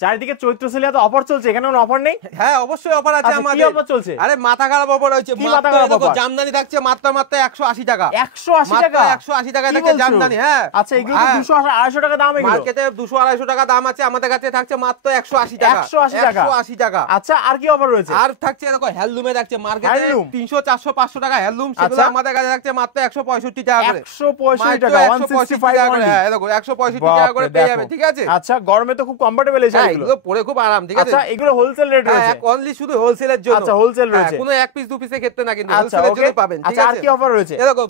চারিদিকে চৈত্র সেলে এত অফার চলছে, এখানে কোনো অফার নেই? হ্যাঁ অবশ্যই অফার আছে আমাদের। কি অফার চলছে? আরে মাথা খারাপ অফার হয়েছে। দেখো জামদানি থাকছে মাত্র 180 টাকা। 180 টাকা? 180 টাকা থাকছে জামদানি। হ্যাঁ আচ্ছা, এগুলো 200 250 টাকা দাম। এগুলো মার্কেটে 200 250 টাকা দাম আছে, আমাদের কাছে থাকছে মাত্র 180 টাকা। 180 টাকা। আচ্ছা, আর কি অফার রয়েছে? আর থাকছে দেখো হ্যান্ডলুমে থাকছে মার্কেটে 300 400 500 টাকা হ্যান্ডলুম, সেগুলো আমাদের কাছে থাকছে মাত্র 165 টাকা করে। 165 টাকা, 165 টাকা করে। হ্যাঁ দেখো 165 টাকা করে পেয়ে যাবেন, ঠিক আছে? আচ্ছা, গরমে তো খুব কমফোর্টেবল এই শাড়িগুলো, এগুলো পরে খুব আরাম, ঠিক আছে? আচ্ছা, এগুলো হোলসেল রেট রয়েছে? হ্যাঁ, অনলি শুধু হোলসেলের জন্য। আচ্ছা, হোলসেল রয়েছে, কোনো এক পিস দু পিসের ক্ষেত্রে না, কিন্তু হোলসেলের জন্য পাবেন, ঠিক আছে? আচ্ছা, আর কি অফার রয়েছে? এই দেখো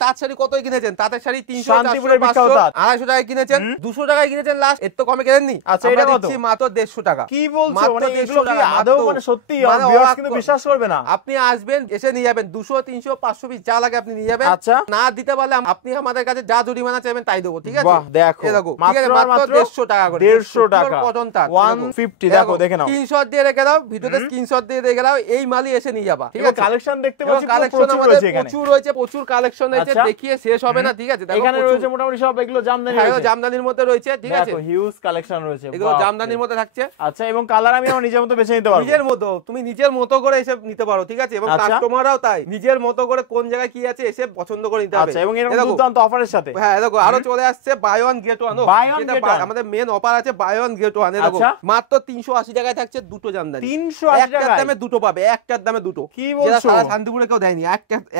তাঁত শাড়ি কতই কিনেছেন? তাঁতের শাড়ি 300 শান্তিপুরের 400 বিখ্যাত তাঁত 250 টাকায় কিনেছেন, 200 টাকায় কিনেছেন লাস্ট, এর তো কমে কেনেননি। আচ্ছা, এটা কত? মাত্র 150 টাকা। কি বলছো? মানে এগুলো কি আদৌ মানে সত্যি? ভিউয়ার্স কিন্তু বিশ্বাস করবে না। আপনি আসবেন, এসে নিয়ে যাবেন, 200 300 500 পিস যা লাগে আপনি নিয়ে যাবেন। আচ্ছা, না দিতে পারলে আপনি আমাদের কাছে যা জরিমানা চাইবেন তাই দেবো, ঠিক আছে? বাহ, দেখো এই দেখো মাত্র 150 টাকা করে। 150 টাকা কটন তাঁত 150। দেখো, দেখে নাও, স্ক্রিনশট দিয়ে রেখে দাও, ভিডিওতে স্ক্রিনশট দিয়ে রেখে দাও, এই মালই এসে নিয়ে যাবা, ঠিক আছে? কালেকশন দেখতে পাচ্ছি কালেকশন আমাদের প্রচুর রয়েছে, প্রচুর কালেকশন রয়েছে, দেখিয়ে শেষ হবে না, ঠিক আছে? এখানে রয়েছে মোটামুটি সব এগুলো জামদানি রয়েছে। হ্যাঁ, জামদানির মধ্যে রয়েছে, ঠিক আছে? দেখো হিউজ কালেকশন রয়েছে, এগুলো জামদানির মধ্যে থাকছে। আচ্ছা, এবং কালার আমি আমার নিজের মতো বেছে নিতে পারবো? নিজের মতো, তুমি নিজের মতো করে এসে নিতে পারো, ঠিক আছে? এবং কাস্টমাররাও তাই নিজের মতো করে কোন জায়গায় কি আছে এসে পছন্দ করে নিতে হবে। আচ্ছা, এবং এরকম দুর্দান্ত অফারের সাথে হ্যাঁ দেখো আরো চলে আসছে বাই ওয়ান গেট ওয়ান। আমাদের মেন অফার আছে বাই ওয়ান গেট ওয়ান। দেখো মাত্র 380 টাকায় থাকছে দুটো জামদানি। 380 টাকায় দামে দুটো পাবে, একটার দামে দুটো। কি বলছো? সারা শান্তিপুরে কেউ দেয়নি,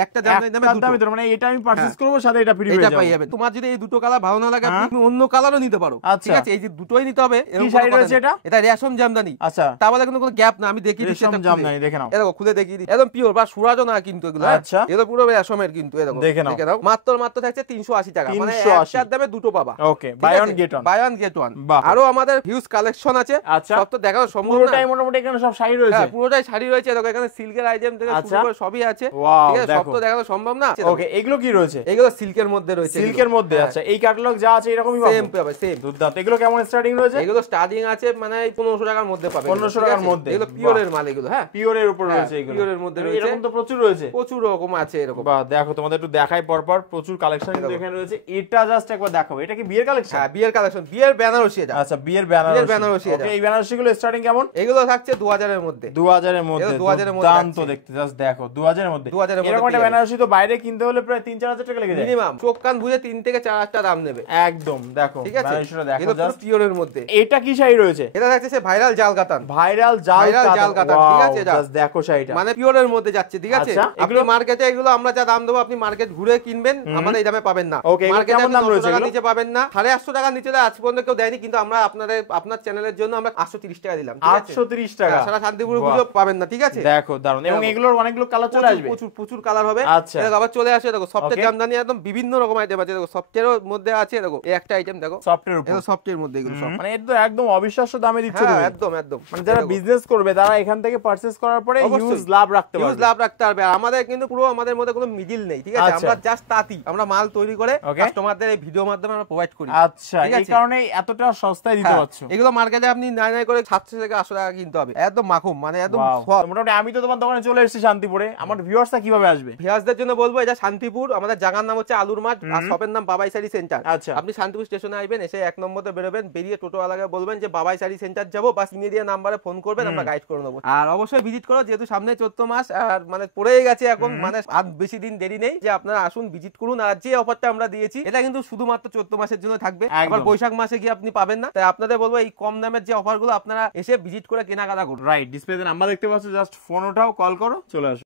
একটা জামদানি দামে দুটো। মানে এটা আমি পারচেজ করব, সাথে এটা ফ্রি হয়ে যাবে। তোমার যদি এই দুটো কালার ভালো না লাগে তুমি অন্য কালারও নিতে পারো, ঠিক আছে? এই যে দুটোই নিতে হবে কি শাড়ি রয়েছে এটা? এটা রেশম জামদানি। আচ্ছা, তা বলে কিন্তু কোনো গ্যাপ না, আমি দেখিয়ে দিচ্ছি। রেশম জামদানি দেখে নাও, দেখো খুলে দেখিয়ে দিই, একদম পিওর বা সুরাজও না কিন্তু এগুলো। আচ্ছা, এগুলো পুরো রেশমের কিন্তু। দেখে নাও মাত্র থাকছে 380 টাকা, মানে একটার দামে দুটো পাবা। Okay, buy one get one, buy one get one. আরো আমাদের হিউজ কালেকশন আছে, সব তো দেখানো সম্ভব না। পুরোটাই মোটামুটি এখানে সব শাড়ি রয়েছে। হ্যাঁ, পুরোটাই শাড়ি রয়েছে। দেখো এখানে সিল্কের আইটেম থেকে শুরু করে সবই আছে, ঠিক আছে? সব তো দেখানো সম্ভব না। ওকে, এগুলো কি রয়েছে? এগুলো সিল্কের মধ্যে রয়েছে। সিল্কের মধ্যে? আচ্ছা, এই ক্যাটালগ যা আছে এরকমই পাবে? সেম পাবে, সেম। দুর্দান্ত। এগুলো কেমন স্টার্টিং রয়েছে? এগুলো স্টার্টিং আছে মানে 1500 টাকার মধ্যে পাবে। 1500 টাকার মধ্যে? এগুলো পিওরের মাল এগুলো। হ্যাঁ, পিওরের উপর রয়েছে এগুলো। পিওরের মধ্যে রয়েছে। এরকম তো প্রচুর রয়েছে, প্রচুর রকম আছে এরকম। বাহ, দেখো তোমাদের একটু দেখাই পরপর, প্রচুর কালেকশন কিন্তু এখানে রয়েছে। এটা জাস্ট একবার দেখো, এটা কি বিয়ের কালেকশন? হ্যাঁ, বিয়ের কালেকশন, বিয়ের বেনারসি এটা। আচ্ছা, বিয়ের বেনারসি। ওকে, এই বেনারসি গুলো স্টার্টিং কেমন? এগুলো থাকছে 2000 এর মধ্যে। 2000 এর মধ্যে? 2000 এর মধ্যে দাম তো দেখতে জাস্ট দেখো, 2000 এর মধ্যে। এরকম একটা বেনারসি তো বাইরে কিনতে হলে প্রায় 3-4000 টাকা লেগে যায় মিনিমাম। চোখ কান বুঝে 3 থেকে 4000 দাম নেবে একদম। দেখো বেনারসিটা দেখো, এটা পুরো পিওরের মধ্যে। এটা কি শাড়ি রয়েছে? এটা থাকছে সে ভাইরাল জাল কাতান। ভাইরাল জাল কাতান, ঠিক আছে? জাস্ট দেখো শাড়িটা, মানে পিওরের মধ্যে যাচ্ছে, ঠিক আছে? এগুলো মার্কেটে, এগুলো আমরা যা দাম দেবো আপনি মার্কেট ঘুরে কিনবেন, আমাদের এই দামে পাবেন না। মার্কেটে কেমন দাম রয়েছে? টাকা নিচে পাবেন না, 850 টাকা নিচে আজ পর্যন্ত কেউ দেয়নি, কিন্তু আমরা আপনার চ্যানেলের জন্য আমরা 830 টাকা দিলাম। 830 টাকা সারা শান্তিপুর গুলো পাবেন না, ঠিক আছে? দেখো দারুন। এবং এগুলোর অনেকগুলো কালার চলে আসবে, প্রচুর কালার হবে। আচ্ছা, দেখো আবার চলে আসে, দেখো সফটের জামদানি একদম বিভিন্ন রকম আইটেম আছে। দেখো সফটের মধ্যে আছে, দেখো এই একটা আইটেম দেখো সফটের উপর, এটা সফটের মধ্যে এগুলো সব মানে এটা একদম অবিশ্বাস্য দামে দিচ্ছ তুমি। একদম মানে যারা বিজনেস করবে তারা এখান থেকে পারচেজ করার পরে হিউজ লাভ রাখতে পারবে, হিউজ লাভ রাখতে পারবে। আমাদের কিন্তু পুরো আমাদের মধ্যে কোনো মিডল নেই, ঠিক আছে? আমরা জাস্ট তাঁতি, আমরা মাল তৈরি করে কাস্টমারদের এই ভিডিও মাধ্যমে আমরা প্রোভাইড করি। আচ্ছা, এই কারণে এতটা সস্তায় দিতে পারছো। এগুলো মার্কেটে আপনি নাই করে 700 থেকে 800 টাকা কিনতে হবে, একদম মাখুম, মানে একদম। মোটামুটি আমি তো তোমার দোকানে চলে এসেছি শান্তিপুরে, আমার ভিউয়ার্সরা কিভাবে আসবে? ভিউয়ার্সদের জন্য বলবো এটা শান্তিপুর, আমাদের জায়গার নাম হচ্ছে আলুর মাঠ, আর শপের নাম বাবাই শাড়ি সেন্টার। আচ্ছা, আপনি শান্তিপুর স্টেশনে আসবেন, এসে 1 নম্বরে বেরোবেন, বেরিয়ে টোটোওয়ালাকে বলবেন যে বাবাই শাড়ি সেন্টার যাবো, বা ইমিডিয়েট নাম্বারে ফোন করবেন, আমরা গাইড করে দেবো। আর অবশ্যই ভিজিট করো, যেহেতু সামনে 14 মাস আর মানে পড়েই গেছে এখন, মানে আর বেশি দিন দেরি নেই, যে আপনারা আসুন, ভিজিট করুন। আর যে অফারটা আমরা দিয়েছি এটা কিন্তু শুধুমাত্র 14 মাসের জন্য থাকবে, আবার বৈশাখ মাসে গিয়ে আপনি পাবেন না। তাই আপনাদের বলবো এই কম দামের যে অফারগুলো আপনারা এসে ভিজিট করে কেনাকাটা করুন। রাইট, ডিসপ্লেতে নাম্বার দেখতে পাচ্ছ, জাস্ট ফোন ওঠাও, কল করো, চলে আসো।